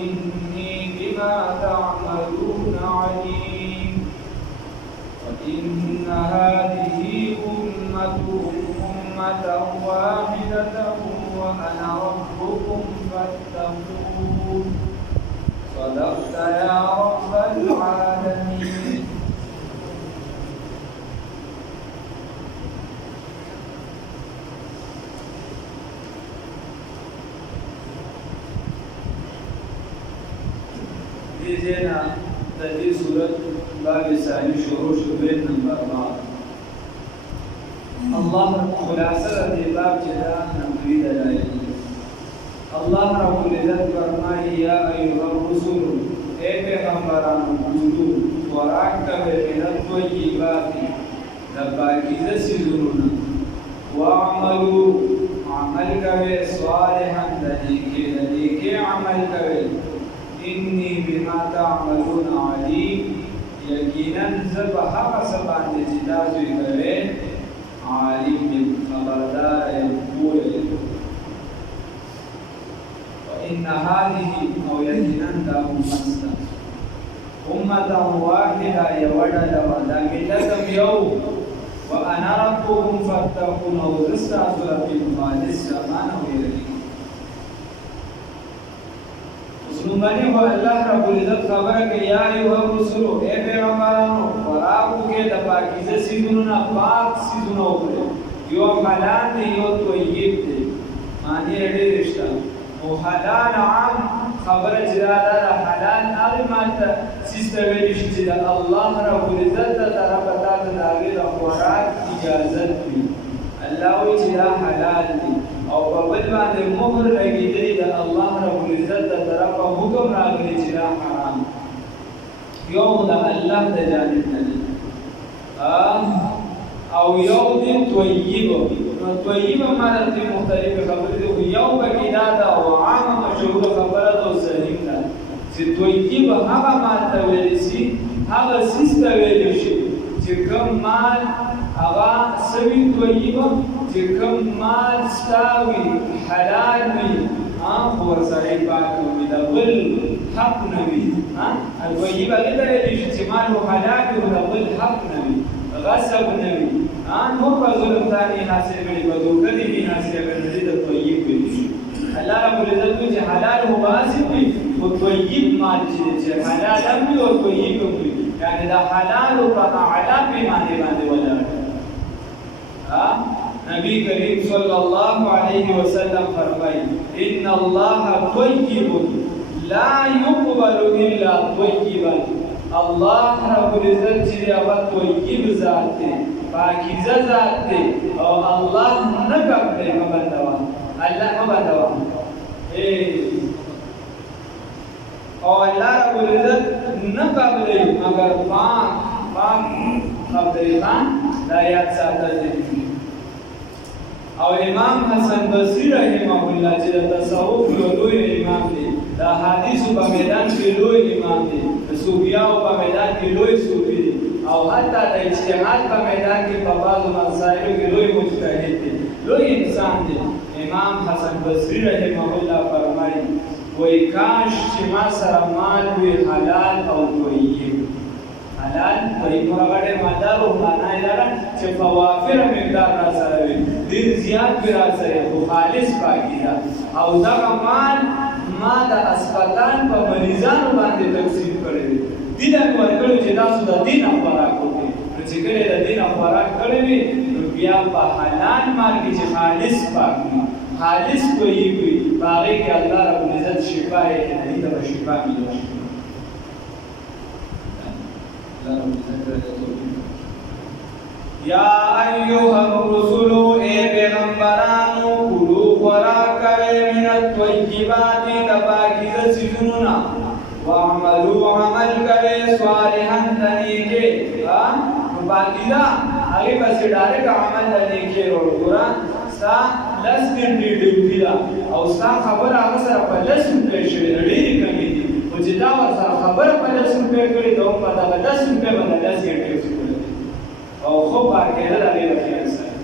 إني بما تعملون عليم وإن هذه أمتكم أمة واحدة وأنا ربكم فاتقون صدقت يا رب العالمين. دینا تدی صورت باب ثانی شروع شبیت نمبر 5 اللہ خلاصہ دی باب جدا نمبری دلائل. اللہ رب العزت فرمائی یا ایها الرسل اے پیغمبران کلو خوراک کوئے من الطیبات پاکیزہ چیزونو واعملوا عمل کوئے صالحا نیک عمل کوئے إني بما تعملون عليم يقينا زب حق سبان جداز کوي عالم خبردار يقول وإن هذه أو يقينا دا أمة واحدة يودا لودا ملتم يو وأنا ربكم فاتقون ورسا سورة الفاتحة سمان ويري نمبر کو اللہ رب العزت خبر کہ یا ایھا الرسل اے پیغمبرانو خوراک کے د پاکیزه سیزونو نه پاک سیزونو وکړو یو حلال دی یو طیب دی معنی دې رشتہ او حلال عام خبر جراده حلال هغه ماته سیسته ویل شي چې الله رب العزت طرف ته د هغه خوراک اجازه دی الله وی چې حلال دی او په بل باندې مهر لګیدلی د الله رب العزت د طرفه حکم راغلی چې دا حرام یو د الله د جانب نه او یو د طیب نو طیب معنی د مختلف خبرې دي یو پکې دا او عام مشهور خبره ده صحیح ده چې طیب هغه ماته ویل شي هغه سیسته ویل شي چې کوم مال هغه سوي طیب چې کوم مال ستاوي حلال وي خو سره پاک وي د بل حق نه وي الطیب هغه ته ویل شي چې مال حلال وي د بل حق نه وي غصب نه وي نو په ظلم ثاني حاصل کړي په دوکه دي حاصل کړي د طیب وي الله رب العزت چې حلال هو واسع وي او طیب مال چې حلال هم وي او طیب وي یعنی دا حلال او اعلی پیمانه باندې ولاړ نبی کریم صلی اللہ علیہ وسلم فرمائی ان اللہ طیب لا يقبل الا طیبا اللہ رب العزت چیزی ابا طیب ذات دے پاکیزہ ذات دے اور اللہ نکب دے مبندوان اللہ مبندوان اور اللہ رب العزت نکب دے مگر پاک خبریخان لا یاد ساتا دے. او امام حسن بصری رحمه الله چې د تصوف لوی امام دی د حدیث په میدان کې لوی امام دی د صوفیاو په میدان کې لوی صوفی دی او حتی د اجتهاد په میدان کې په بعضو مسایلو کې لوی مجتهد دی لوی انسان دی. امام حسن بصری رحمه الله فرمایي وای کاش چې ما سره مال وي حلال او طیب حلال طیب هغه مقدار او معنا لري چې فوافر مقدار را سره وي ډیر زیات به را سره خو خالص پاکیزه او دا مال ما د اسپیټال په مریضانو باندې تقسیم کړی دي دا ورکړو چې تاسو د دین خوراک وکړئ نو چې کله د دین خوراک کړی وي نو بیا په حلال مال کې چې خالص پاک وي خالص طیب وي هغه کې الله رب العزت شفا یې کوي دا شفا ملي یا ایها الرسل اے پیغمبرانو کلو خوراک کوئے من الطیبات د پاکیزه چیزونو واعملوا عمل کوئے صالحا نیکه پاکیزه هغه پسې ډایرک عمل نیکه ورغورا ستا لس ګنټې ډیوټي ده او ستا خبره هغه سره په لس روپۍ شوې ده ډېرې کمې دي خو چې دا ورسره خبره په لس روپۍ کړې ده په دغه لس روپۍ باندې لس ګنټې او خو باقاعده د هغې وکیل سره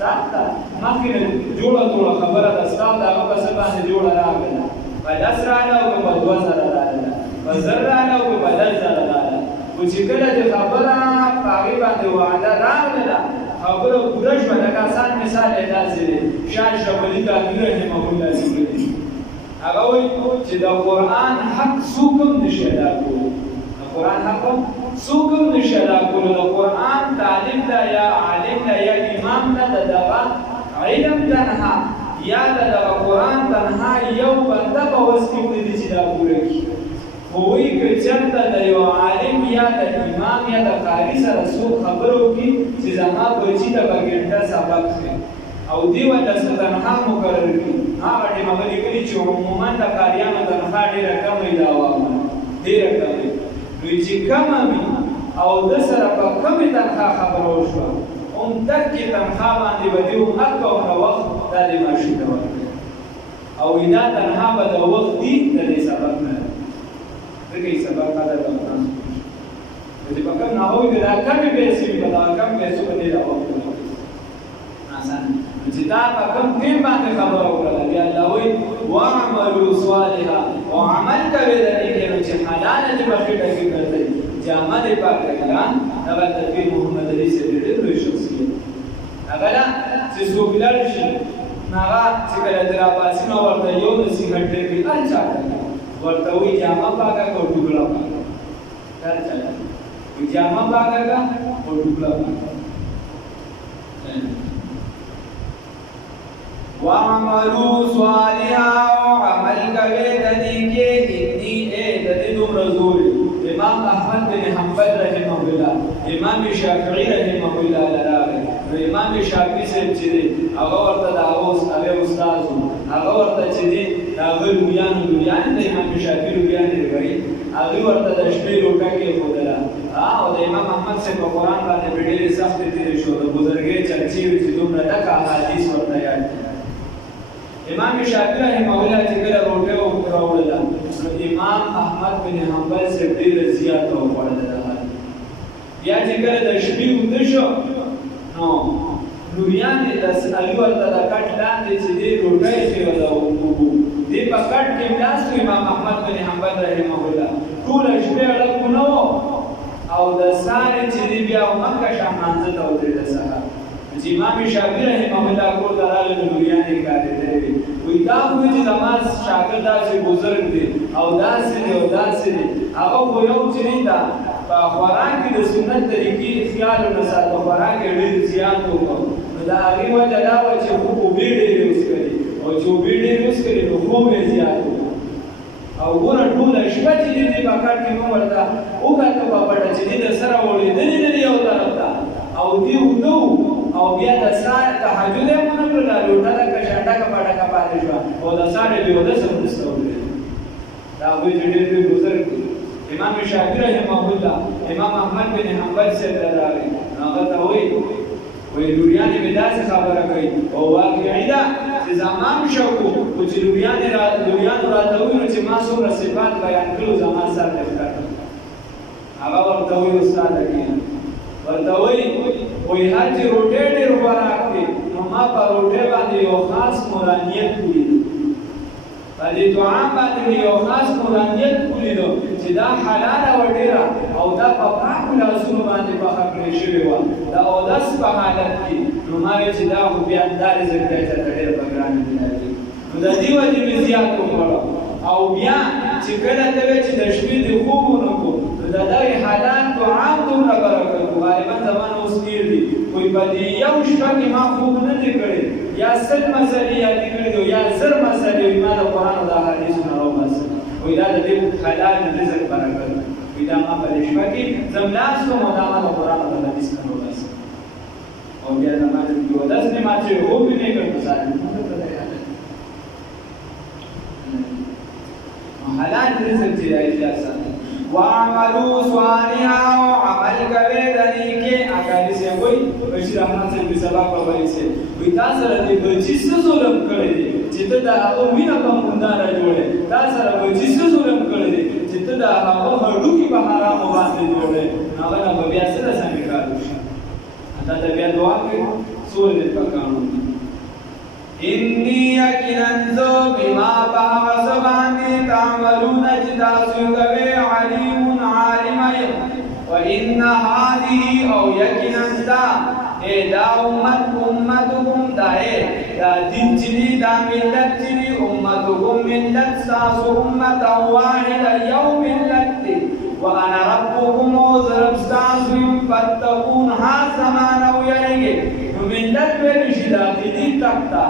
ستاسو مخکې جوړه خبره ده ستاسو دغه په څه باندې جوړه راغله په 10 راغله او په 2000 راغله په 1000 راغله او په 10000 راغله خو چې کله د خبره په هغې باندې وعده راغله خبره پوره شوه لکه آسان مثال یې داسې دی شاه شبلي کاکي رحمه الله لیکلي هغه وایي چې د قرآن حق څوک هم نشي ادا کولی د قرآن حق څوک هم نشي ادا کولی د قرآن طالب ته یا عالم ته یا امام ته د دغه علم تنها یا د دغه قرآن تنها یو بنده په وس کې پرېږدي چې دا پوره کړي خو وایي که چېرته د یو عالم یا د امام یا د قاري سره څوک خبره وکړي چې زما بچي ته به ګنټه سبق ښیي او دې ورته څه تنخوا مقرر کړي هغه ټیمه به لیکلي چې عموما د قاریانو تنخوا ډېره کمه وي د عوامو ډېره کمه وي نو چې کمه وي او ده سره په کمې تنخوا خبره وشوه همدکې تنخوا باندې به دې هر څومره وخت دا دې ماشوم ته ورکړي او دا تنخوا به د وخت دي د دې سبق نه ځکه یې سبق قدر به تاسو چې په کوم ناوی کې دا کمې پیسې وي په دغه کم پیسو به دې دا وخت آسان چې دا په کوم ټیم باندې خبره وکړه بیا الله وایي واعملوا صالحا او عمل کوي د دې نو چې حلال دې په خټه کې کړی چې عمل یې پاک کړه هغه تفسیر محمد علي سره ډېر لوی شخصیت هغه لا چې څوک لار شي هغه چې کله در پاسې نو ورته یو د سیګریټ کې اچا ورته وایي جامه پاکه کو ټوکړه دا چا وایي جامه پاکه کو ټوکړه وعملوا صالحا وعمل کوي د دې کې انی د دې دومره زور امام احمد بن حنبل رحمه الله امام شافعي رحمه الله لراغه امام شافعي سره چې هغه ورته د هغه استاد هغه ورته چې هغه لویان د امام شافعي لویان دی هغه ورته د شپې روټه کې خدلا او د امام احمد سره په قران باندې ډېرې سختې تیرې شو د بزرګي چرچی چې دومره دغه احادیث ورته یاد امام شافعي رحمه الله چې کله روټه وکړه امام احمد بن حنبل سے ډېر زیات وکړه بیا چې کله د شپې وته شو نو لویانې د سالو ورته د کټ لاندې چې دې روټه یې ولاو دې په کټ کې ملاس امام احمد بن حنبل رحمه الله ټول شپې اړه نو او د سارې چې دې بیا مکه شامانځه ته ودرېده سهار چې امام شافعي رحمه الله کور ته راغلی نو لویانې کارې دی وی دا خو چې زما شاګرد داسې بزرګ دی او داسې دی او داسې دی هغه خو یو چې دا په خوراک کې د سنت طریقې خیال نه ساته خوراک یې ډېر زیات وکړو نو د هغې وجه دا وه چې اوبه ډېرې وڅښلې او چې اوبه ډېرې وڅښلې نو خوب یې زیات وکړو او ګوره ټوله شپه چې دی په کټ کې مو ورته وکتل په پټه چې دی د سره وړېدلې نه دی یو طرف ته او دی وده او بیا د سار تهجد یې ونه کړله لوټه ده که شنډکه پټکه پاتې شوه او د سارې بې وده سره وروسته ودرېد دا هغوی چې ډېر لوی بزرګ دي امام شافعي رحمه الله امام احمد بن حنبل صاحب ته راغی هغه ته وایي لوریانې مې داسې خبره کوي او واقعي ده چې زما م شوکو خو چې لوریانو راته ووایي نو چې ما څومره صفات بیان کړو زما سر ته ښکاره هغه ورته وایي استاده کښېنه ورته وایي هر چې روټۍ ډېر خوراک دی نو ما په روټۍ باندې یو خاص نورانیت ولیدو په دې طعام باندې مې یو خاص نورانیت ولیدو چې دا حلاله وه ډېره او دا په پاکو لاسونو باندې پخه کړې شوې وه د اودس په حالت کې نو ما ویل چې دا خو بیا دا رزق دی چاته ډېره په ګرانه میلادي نو د دې وجې مې زیات وخوړه او بیا چې کله ته وایې چې د شپې دې خوب ونه کړو نو د دغې حلال طعام دومره برکت و غالبا زمانه اوس ډېر دي وایي په دې یو شپه کې ما خوب نه دی کړی یا 100 مسلې یادې کړي دي یا 1000 مسلې وایي ما د قرآن او د احادیثو نه راوباسه وایي دا د دې حلال رزق برکت وایي دا ما په دې شپه کې زه ملاست وم او دا ما د قرآن او د حدیث نه راوباسه او بیا زما د اودس مې مات شوی خوب مې نه کړ مثال حلال رزق چې دی ساتي وعملوا صالحا عمل کوي د نیکۍ اګاری سي وای بشیر احمد صاحب په سبا په وایي سي وای تاسو را دي بچی څه ظلم کړی دي چې ته دا هغه وینه کوم مندار جوړه تاسو را بچی څه ظلم کړی دي چې ته دا هغه هډو کې په حرام باندې جوړه هغه نه بیا څه څنګه کار وشي دا بیا دعا کوي سورة پکانو انی یقیناً زو بما پاوس باندې تعملون جتاسو کوي علیم عالم و ان هذه او یقیناً دا دا امتکم دا دین چلی دا ملت چلی امتکم ملت ساسو امت واحد یو ملت دی وانا ربکم وزرب ساسو فتقون ها زمان او یریگی نو ملت ویلشی داخلی تکتا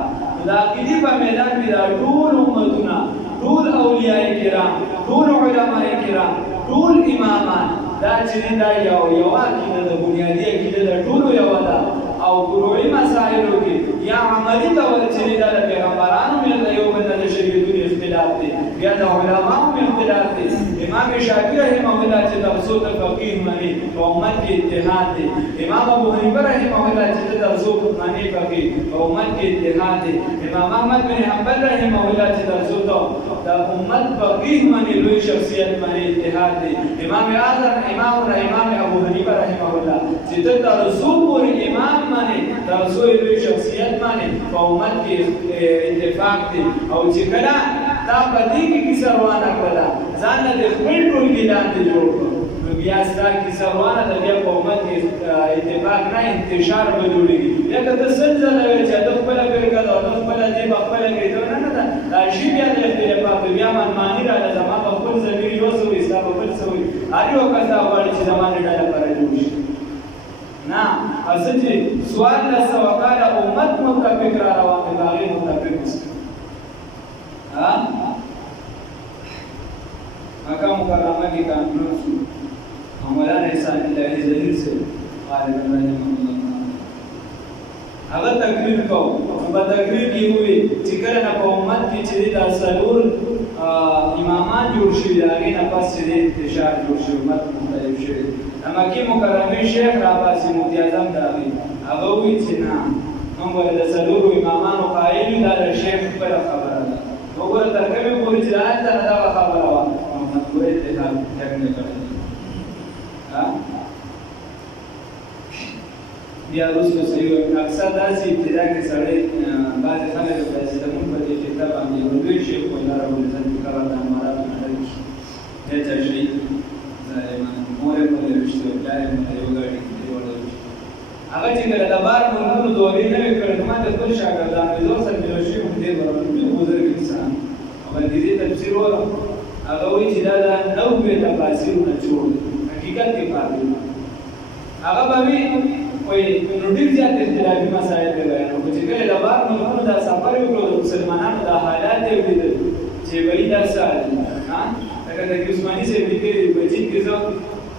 داخلی پا میدان بیدا طول امتنا طول اولیاء کرام طول علماء کرام طول امامان دا چلی دا یو عقیده دا بنیادی عقیده دا طول یو دا او فروعی مسائلو کی یا عملی طور چلی دا پیغمبرانو ملتا یو بندہ دا شریعتون اختلاف دی یا دا علماء میں اختلاف دی امام شافعی رحمہ اللہ چی درسو تا فقیه منی و امت کی اتحاد دی امام ابو حنیفہ رحمہ اللہ چی درسو منی فقیه و امت کی اتحاد دی امام احمد بن حنبل رحمہ اللہ چی درسو تا امت فقیه منی لوی شخصیت منی اتحاد دی امام اعظم امام ابو حنیفہ رحمہ اللہ چی درسو پوری امام منی درسو لوی شخصیت منی و امت کی اتفاق دی او چی کلا دا پدې کې کیسه روانه کړه ځان له خپل ټولګي لاندې جوړ کړ نو بیا ستا کیسه روانه ده بیا په امت کې اتفاق نه انتشار به جوړېږي لکه ته سل ځله وایې چې ته خپله فرقه ده او ته خپله دې په خپله کوې ته نه ده دا شي بیا د اختلافات بیا منماني راغله زما په خپل ضمیر یو څه وایي ستا په بل څه وایي هر یو کس دا غواړي چې زما د ډله لپاره جوړ شي نه اصل چې سوال له سوه کاله امت متفق را روان دی د هغې متفق اوسه مکہ مکرمہ کی کانفرنس مولانا احسان الہی ظہیر سے عالم رحمہ اللہ اگر تقریر کو تقریر کی ہوئی چکر نہ په امت کی چې د سلور امامان جوړ شي هغه نه پس چې انتشار جوړ شي امت مختلف شي مکه مکرمه شیخ راباسی مفتی اعظم داوی هغه وی چې نه موږ د سلور امامانو قائل دا شیخ پر خبره ده وګوره تر کومه پورې چې راځي دا خبره وه محمد ګورې اتحاد څنګه کړی بیا وروسته صحیح اکثر داسې ابتدا کې سړی بعضې خلک د زموږ په دې خطه باندې یو لوی شیخ الله ربالعزت په قبر د اماراتو نه ډک شي دی ته شي ظالمان مور یې پرې وشتې او پلار یې پرې یو ګاډي کې وړلی هغه چې کله د بار ملګرو دورې نه وې کړې نو ما د خپل شاګردانو زور سره مېلو شوي خو ډېر ډېر بزرګ انسان او د دې تفسیر وره هغه وایي چې دا د 90 تفاسیرونه جوړ حقیقت کې پاتې هغه به وي وایي نو ډېر زیات اختلافي مسایل دی بیانوي خو چې کله د بار ملکونو دا سفر یې وکړو د مسلمانانو دا حالات یې ولیدل چې وایي دا څه لکه د عثماني صاحب لیکلي دي په چین کې زه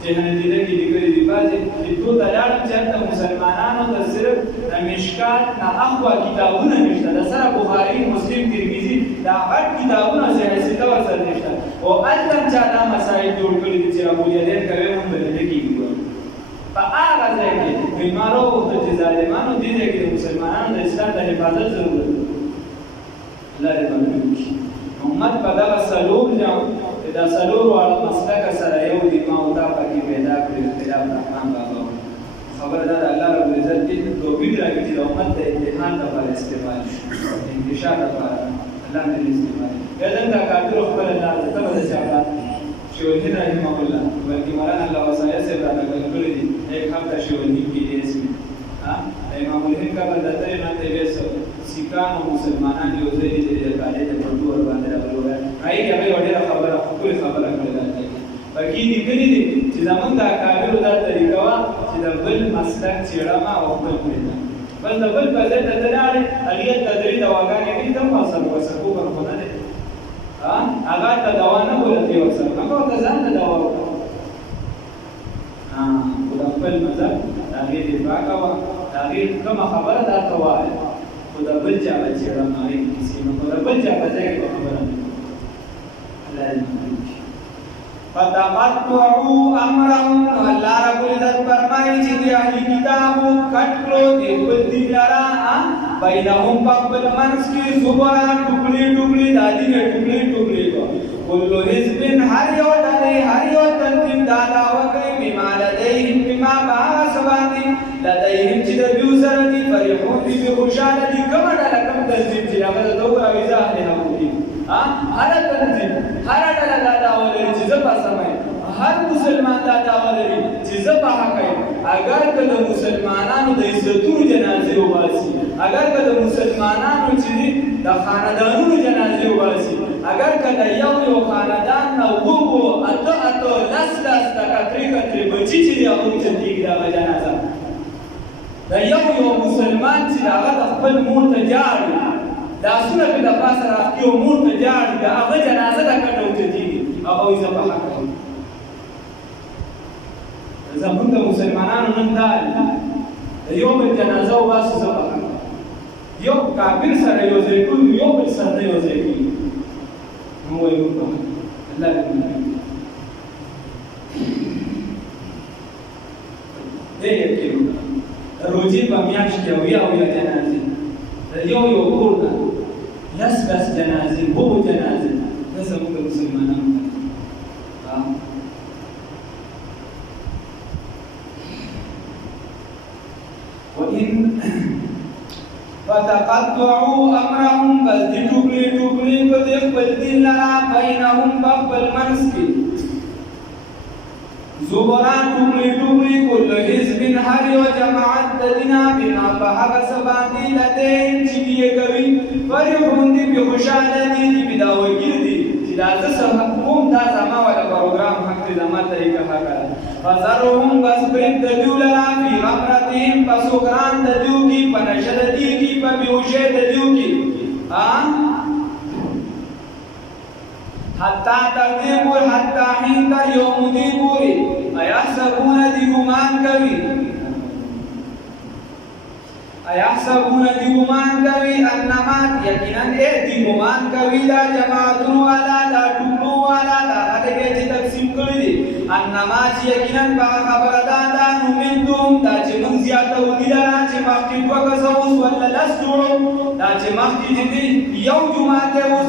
جهانجیده کې لیکلي دي بعضې لیدو ته لاړم چې هلته مسلمانانو ته صرف د مشکات نه اخوا کتابونه نشته د سره بخاري مسلم ترمذي دا غټ کتابونه صحیح سته ورسره نشته او هلته هم چا دا مسایل جوړ کړي دي چې ابولیدین کوي هم بلل نه کېږي په هغه ځای کې بیمارو وغوښتل چې ظالمانو دې ځای کې د مسلمانانو د اسلام د حفاظت ضرورت دی الله دې ممنون کړي امت په دغه څلور دا څلور واړه مسلکه سره یو دي ما او تا پکې پیدا کړي اختلاف رحمان بابا خبر ده الله رب العزت دې توفیق راکړي چې د امت د امتحان لپاره استعمال شي انتشار لپاره الله دې استعمال کړي څنګه کافر خپل الله ته به ځای شیخ رحمه الله بلکې مولانا الله وصایه سے راغلي کړی دي ایک هفته شیخ کی دې اسمه امام الهند کا بدلته نه دی وسو سیکانو مسلمانان یو ځای دي چې د کالج په ټول باندې راغلي هغه هغه وړه خبره خپل خبره کړل باقي دي کړي دي چې زمونږ د کارو د طریقه وا چې د بل مسلک چیرما او خپل کړی بل د بل په ځای ته لاړې هغه تدریج د واګانې کې تم اثر وسکو ورکونه دي هغه ته دوا نه ولته ورسره هغه ته ځان ته دوا ورکړه خو خپل مذهب هغه دفاع کوه هغه کومه خبره دا ته وایي خو د بل چا چې رانغی کسی نو خو د بل چا په ځای کې خبره نه الله دې فتقطعوا امرهم الله رب العزت فرمایي چې د اهل کتابو کټلو دې بل دي لرا بینهم پخپل منځ کې زبرا ټوکړي ټوکړي دادي ټوکړي ټوکړي کلو حزب هر یو ډلې هر یو تنظیم دا دعوه کوي بما لديهم بما باس باندې لديهم چې د دوی سره دي فرحون خوشاله دي کومه ډله کوم تنظیم چې هغه د دوه اویزه اهل حق دي هر تنظیم هر ډله دا دعوه لري چې زه به سمه هر مسلمان دا دعوه لري چې زه به حق یم اگر که د مسلمانانو د عزتونو جنازې وباسي اگر که د مسلمانانو چې د خاندانونو جنازې وباسي اگر که د یو خاندان نه اووه اته لس کترې بچي چې دي هغه اوچتېږي دغه جنازه د یو مسلمان چې هغه د خپل مور ته جاړي لاسونه پرې د پاسه راښکي او مور ته جاړي د هغه جنازه د کټه اوچتېږي هغه وایي زه په حق یم زمونږ د مسلمانانو نن دا د یو بل جنازه وباسو زه په حق یو کافر سره یو ځای کړو یو بل سره نه یو ځای کېږي نو وایو الله دې دې یقین روزي په میاشت کې اویا جنازې د یو کور نه لس جنازې اووه جنازې دا زموږ د مسلمانانو وإن فتقطعوا أمرهم بس دي ټوکلي په دې خپل دین لرا بینهم بخبل منس کې زبران ټوکلي کل حزب هر یو جماعت د دینا بنا په هغه څه باندې لدین چې یې کوي فرحون دي په خوشاله دي چې دا وګړي دي چې دا څه کوم دا زما ولا پروګرام حق دې زما ته یې کړه فزرهم بس برید د دیو لرا فی غمرتهم پسوکران د دیو کی پنشد دی کی پا بیوشه د دیو کی حتی تردی پور حتی حین تر یوم دی پوری ایحسبون دی گمان کوي ایحسبون دی گمان کوي انما یقینا دی گمان کوي دا جماعتون والا دا ټولو والا دا هغه چې تقسیم کړی دي انما چې یقینا په خبره دا نومنتم دا چې موږ زیاته ودی لرا چې مخکې دوه کسه اوس ولا لس جوړو دا چې مخکې دې یو جمعه ته اوس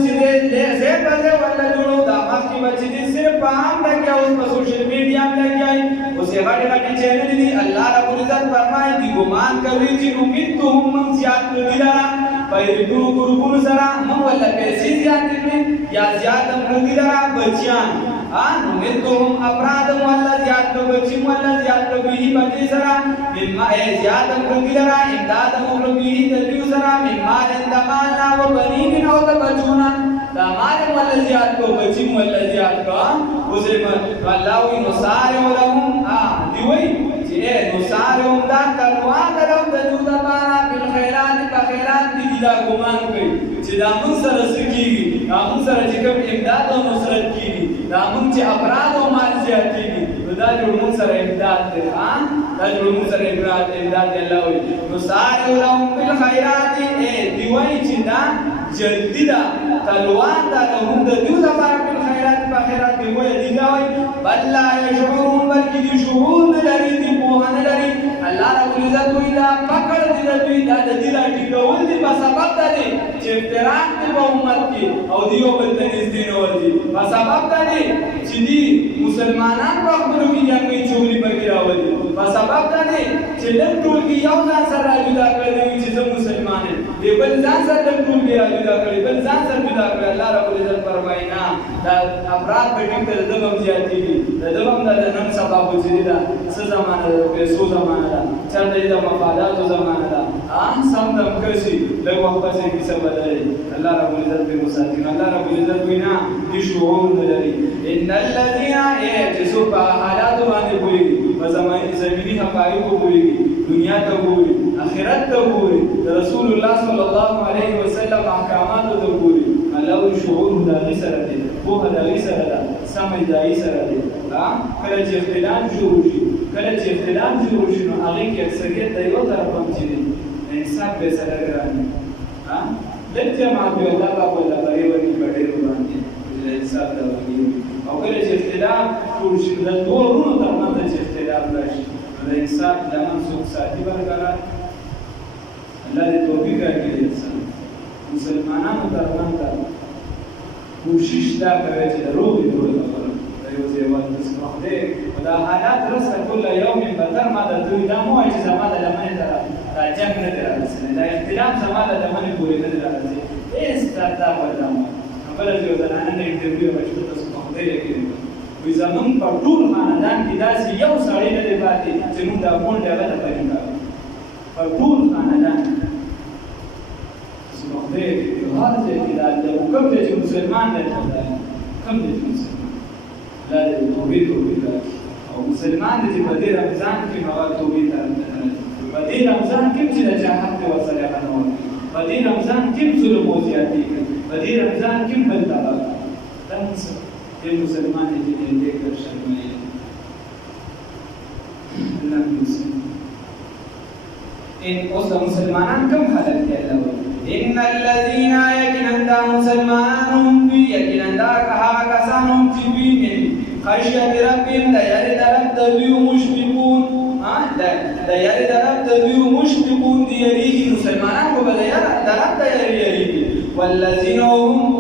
دې زه په دې ولا جوړو دا مخکې چې دې صرف په عام لګي اوس په سوشل میډیا لګي اوس یې غټي چینل دي الله رب العزت فرمایي دي ګمان کوي چې نومنتم موږ زیات ودی لرا پیرو ګروپونو سره موږ ولا پیسې زیات کړې یا زیات ودی لرا بچیان نومنتم افراد ولا زیاد بچی ولا زیاد به بدی سرا مما زیاد کړی لرا امداد مولوی د دیو سرا مما اندمانا و بنین او د بچونا دا مال ولا زیاد کو بچی ولا زیاد کا وزم الله وی نصار ولهم دی وی چې نصار هم دا کلوا درو د دیو د بارا بل خیرات په خیرات دی دا ګمان کوي چې دا موږ سره سکیږي موږ سره چې کوم امداد او نصرت کیږي دا موږ چې افراد او مال زیاتېږي نو دا جوړ موږ سره امداد دی دا جوړ موږ سره امداد دی الله وایي نو سارع لهم بالخیرات دی وایي چې دا جلدی دا تلوار دا لهم د دیو لپاره بالخیرات په خیرات کې وایي دی دا وایي بل لا یشعرون بلکې دی شعور نه لري دی پوهه نه لري الله رب العزت وایي دا پکړ دی دوی دا د دې لا ټیکول دي په سبب دا دی چې افتراق دی په امت کې او دیو بل ته نږدې نه ورځي په سبب دا دی چې دی مسلمانان په خپلو کې جنګي چوري پکې راولي په سبب دا دی چې لږ ټولګي یو ځان سره راجدا کړی وي چې زه مسلمان یم دی بل ځان سره لږ ټولګي راجدا کړی بل ځان سره جدا کړی الله رب العزت فرمایي نه دا افراد په ټیم ته د دغم زیاتېږي د دغم د نن سبا وجودي ده څه زمانه ده پیسو زمانه ده چېرته د مفاداتو زمانه ده سم دم کشي لږ وخت پسې کیسه بدلې الله رب العزت به مساتین الله رب العزت وینا دي شعور نه لري ان الذين يجسوا حالات باندې پوریږي په زمینی حقایق پوریږي دنیا ته ګوري آخرت ته ګوري رسول الله صلی الله علیه وسلم احکامات ته ګوري الله شعور دغه سره دی په دغه سره ده سمې دای سره دی کله چې اختلاف شروع شي کله چې اختلاف شروع شي نو هغه کې اکثریت د یو طرف هم چي انصاف به سره ګراني لکه ما په الله په لارې ورې پټې باندې انصاف دا وایي او کله چې اختلاف شروع شي د دوه ورونو ترمنځ چې اختلاف راشي د انصاف لمن څوک ساتي برقرار الله دې توفیق راکړي انسان مسلمانانو ترمنځ کوشش دا کوي چې روغې خبره یو ځای تسمح دې دا حالات رسل كل يوم بدر ما د دوی دا مو چې زما د لمنې دا جنگ نه درځي دا اختلاف زماده د منې پورې نه درځي هیڅ تا پردام خبره یو زنانه نه انټرویو وشو تاسو په دې کې وي زمون په ټول خاندان کې داسې یو سړی نه دی پاتې چې موږ دا مونږ هغه ته پېژنو په ټول خاندان څه په دې کې هر ځای کې دا کوم چې مسلمان دی کوم چې مسلمان دا د توبې او مسلمان دی په دې رمضان کې هغه توبې ته په دې رمضان کې چې د جهاد په وسیله باندې په دې رمضان کې ظلم او زیاتی په دې رمضان کې بل تبا دا څه مسلمان دی چې دې کړ شرمایي الله مسلمان ان اوس مسلمانان کوم حالت کې الله ان الذين يكنندا مسلمانهم بي يكنندا كسانهم تبي من خشيه ربهم لا يرد تبيو مشفقون لا يرد تبيو مشفقون ديريه مسلمانان کو بديار درب ديريه والذين هم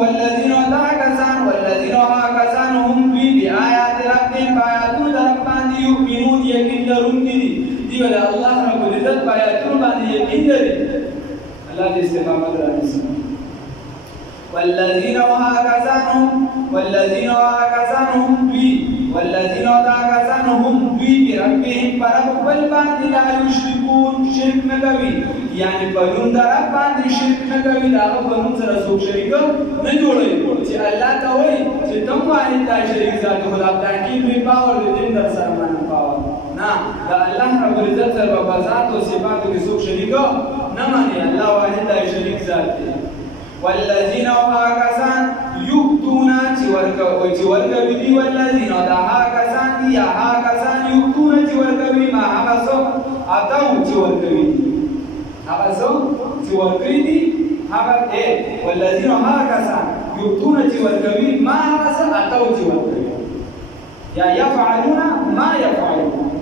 بآيات ربهم بآياتنا ربان يؤمنون يقين درون دي ولا الله رب العزت بآياتنا بعد يقين دري الله دې استقامت راوړي والذين هم بربهم فربل باندې لا يشركون شرک نه کوي یعنی پرون در باندې شرک نه کوي دا په نوم سره څوک شریک نه جوړي چې الله ته وایي چې تم باندې دا شریک ذات خدا تعالی په پاور دې در سره باندې پاور نه دا الله رب العزت سره په ذات او صفات کې څوک شریک نه مانی الله واحد دا شریک ذات دی والذین وهاکسان یؤتون چې ورکوي دي والذین دا هاکسان دي هاکسان یؤتون چې ورکوي ما هغه څو اتاو چې ورکوي هغه څو چې ورکوي دي هغه والذین هاکسان یؤتون چې ورکوي ما هغه څو اتاو چې ورکوي یا یفعلون ما یفعلون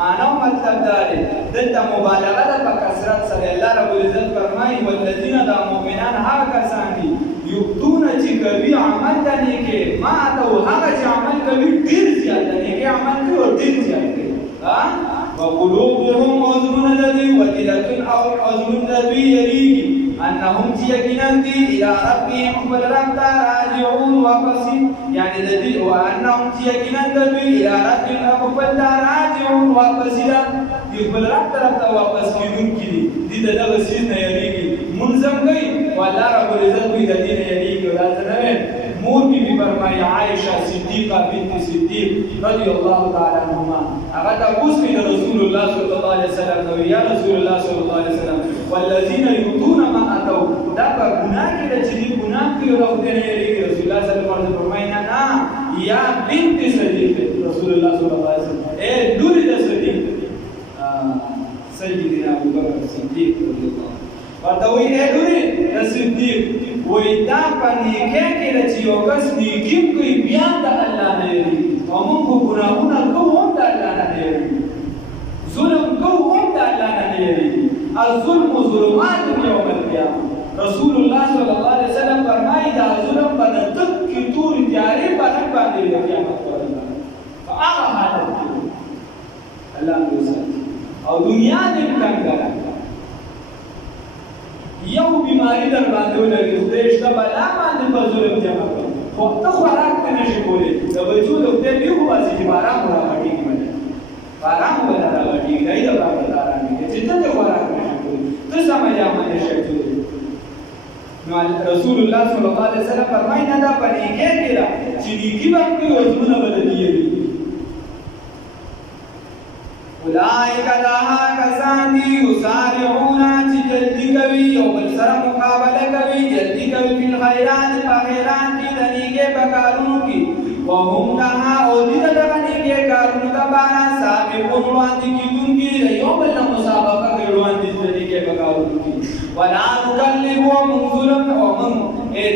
معنی مطلب دا دی دلته مبالغه ده په کثرت سره الله رب العزت فرمایي والذین دا مؤمنان هغه کسان دي یؤتون چې کوي عمل د نیکۍ ما ته هغه چې عمل کوي ډېر زیات د نیکۍ عمل کوي او ډېر زیات کوي وقلوبهم وزن الذي وجلة او وزن الذي يريد انهم يقينا الى ربهم ولرب راجعون واپس يعني الذي وانهم يقينا الى ربهم راجعون واپس يقبل رب طرف ته واپس کیدونکي دي دغه سیز نه یریږي منظم کوي والله رب العزت دې نه یریږي ولازم نه مور بی فرمائی عائشہ صدیقہ بنت صدیق رضی اللہ تعالی عنہما هغه تاسو کې رسول الله صلی الله علیه وسلم نو یا رسول الله صلی الله علیه وسلم والذین یؤتون ما اتوا دا په ګناه کې چې ګناه کوي او دې نه یریږي رسول الله صلی الله علیه وسلم فرمایي نه یا بنت صدیق رسول الله صلی الله علیه وسلم لور د صدیق سیدنا ابو بکر صدیق رضی الله ورته وی لور د صدیق وی دا په نیکه کې چې یو کس نیکی کوي بیا د الله نه یری او موږ ګناهونه کوو هم د الله نه یری ظلم کوو هم د الله نه یری الظلم ظلمات یوم القیامه رسول الله صلی الله علیه وسلم فرمایي دا ظلم په تک کې تور تیارې باندې د قیامت پر هغه حالت کې الله دې او دنیا دې څنګه یو بیماری در باندې ولري خدای شته بلا باندې په ظلم جمع کوي خو ته خوراک ته نشي کولی د بچو د خدای دی خو واسي چې باران راغړي باندې باران ولا راغړي دای دا باران چې ته خوراک نشي کولی ته سمه یا باندې شي نو رسول الله صلی الله علیه وسلم فرمایي نه دا پني کې کړه چې نیکی باندې وزونه بدلیږي اولئک لها کسانی یسارعون چې جلدی کوي او بل سره مقابله کوي جلدی کوي په خیرات په خیرات کې د نیکه په کارونو کې وهم لها او دې دغه نیکه کارونو ته باندې سابقون وړاندې کیدونکي یو بل مسابقه کوي وړاندې د نیکه په کارونو کې ولا نکلفهم ظلم او من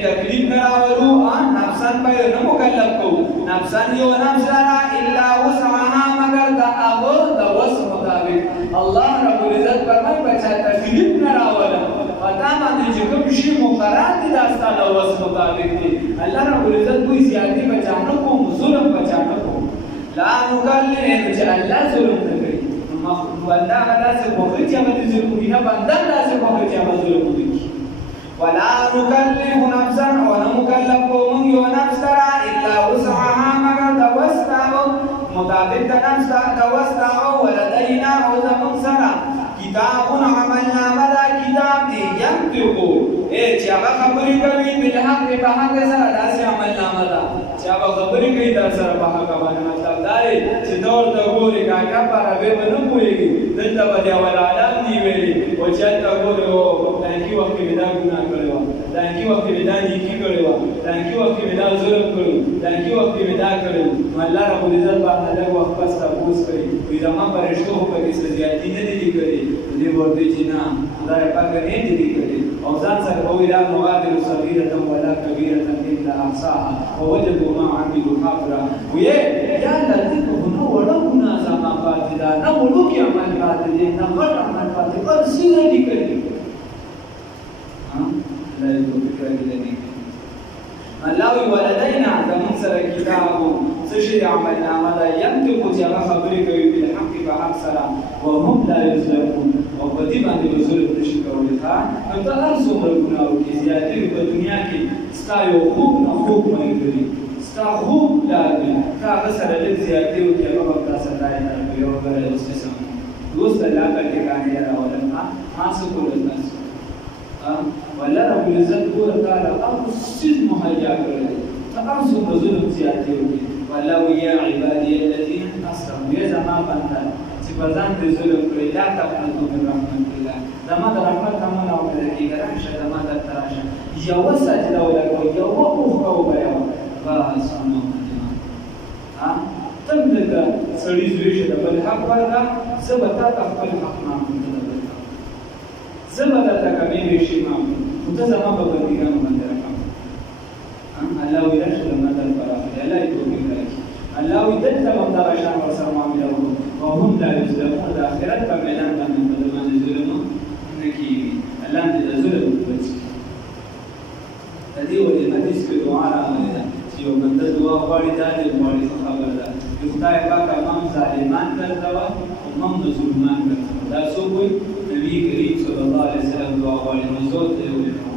تکلیف راولو نفسن په نه مکلف کو نفسن یو نفس را الا وسعها مگر دا هغه د وس مطابق الله رب العزت فرمایي بچا تکلیف نه راوله پتا باندې چې کوم شی مقرر دي دا ستاسو وس مطابق دي الله رب العزت کوئی زیاتی بچا نه کو ظلم بچا نه کو لا نکلف چې الله ظلم نه کوي بنده داسې خوښوي چې هغه د ظلم وکړي نه بنده داسې خوښوي چې هغه ظلم وکړي ولا نكلف نفسا ولا مكلف کوم یو نفس سره الا وسعها مگر د وسعه مطابق د نفس د وسعه ولدينا او زمون سره کتاب عملنامه دا کتاب دی ينطقو چې هغه خبرې کوي بالحق په حق سره داسې عملنامه ده چې هغه خبرې کوي دا سره په حق باندې مطلب دا دی چې دور د ګوري کاکا پر به نه پوهېږي دلته به د اول عالم دی ویلي او چې هلته ګوري او دانکي وخت کې دا ګناه کړې وه دانکي وخت کې دا نیکي کړې وه دانکي وخت کې دا ظلم کړی دانکي وخت کې دا کړی نو الله رب العزت باندې لږ وخت پس تپوس کوي وایي زما فرشتو خو پکې څه زیاتي نه دي کړي دې ورته چې نه خدای پاک نه دي کړي او ځان سره وایي لا نغادر صغیرة ولا کبیرة الا احصاها ووجدوا ما عملوا حاضرا وایي یا الله دې خو نو وړو ګناه زما پاتې ده نه وړوکي عمل پاتې دي نه غټ عمل پاتې هر څه نه دي کړي لا توفیق لري الله ولدينا زمون سره کتاب سشي عملنامه دا ينطق چې هغه خبرې کوي بالحق په حق سره وهم لا يظلمون او په دې باندې ظلم نشي کولی ښه نو ته هر څومره ګناه وکړې زیاتې په دنیا کې ستا یو خوب نه خوب ملګري ستا خوب پلار دی ته هغه سره لږ زیاتې وکړې هغه به تا سره دای نه کوي او هغه اوس قسم دوست الله کا ټکانې راولم ما څه کول نه والله رب العزت ګور تعالی هغه څه مهیا کړل ته هر څومره ظلم زیاتې وکړې والله ويا عبادي الذين اسرفوا يا زمان بنده چې په ځان دې ظلم کړی لا تقنطوا من رحمت الله زما د رحمت تمنا او کېږي راشه زما د تراشه یو سجده ولکو یو وقوفه وبیا بس نو ها تم دې سړي زوی شه د بل حق ورغه زبتا خپل حق نه کوي زبتا کمې وشي ما ته زما په بندګانو باندې راکم الله ویرش لما در فراخ الله توفیق راکړي الله دلته هم دا شان ورسره معامله وکړو او هم لا یظلمون د آخرت په میدان باندې په باندې ظلم نه کیږي الله دې ظلم وکړي د دې وجه حدیث کې دعا راغلې ده چې یو بنده دعا غواړي دا دې غواړي خبره ده چې خدای پاک امام ظالمان ګرځوه او امام ظلمان ګرځوه دا څوک وایي نبی کریم صلی الله علیه وسلم دعا غواړي نو زه ته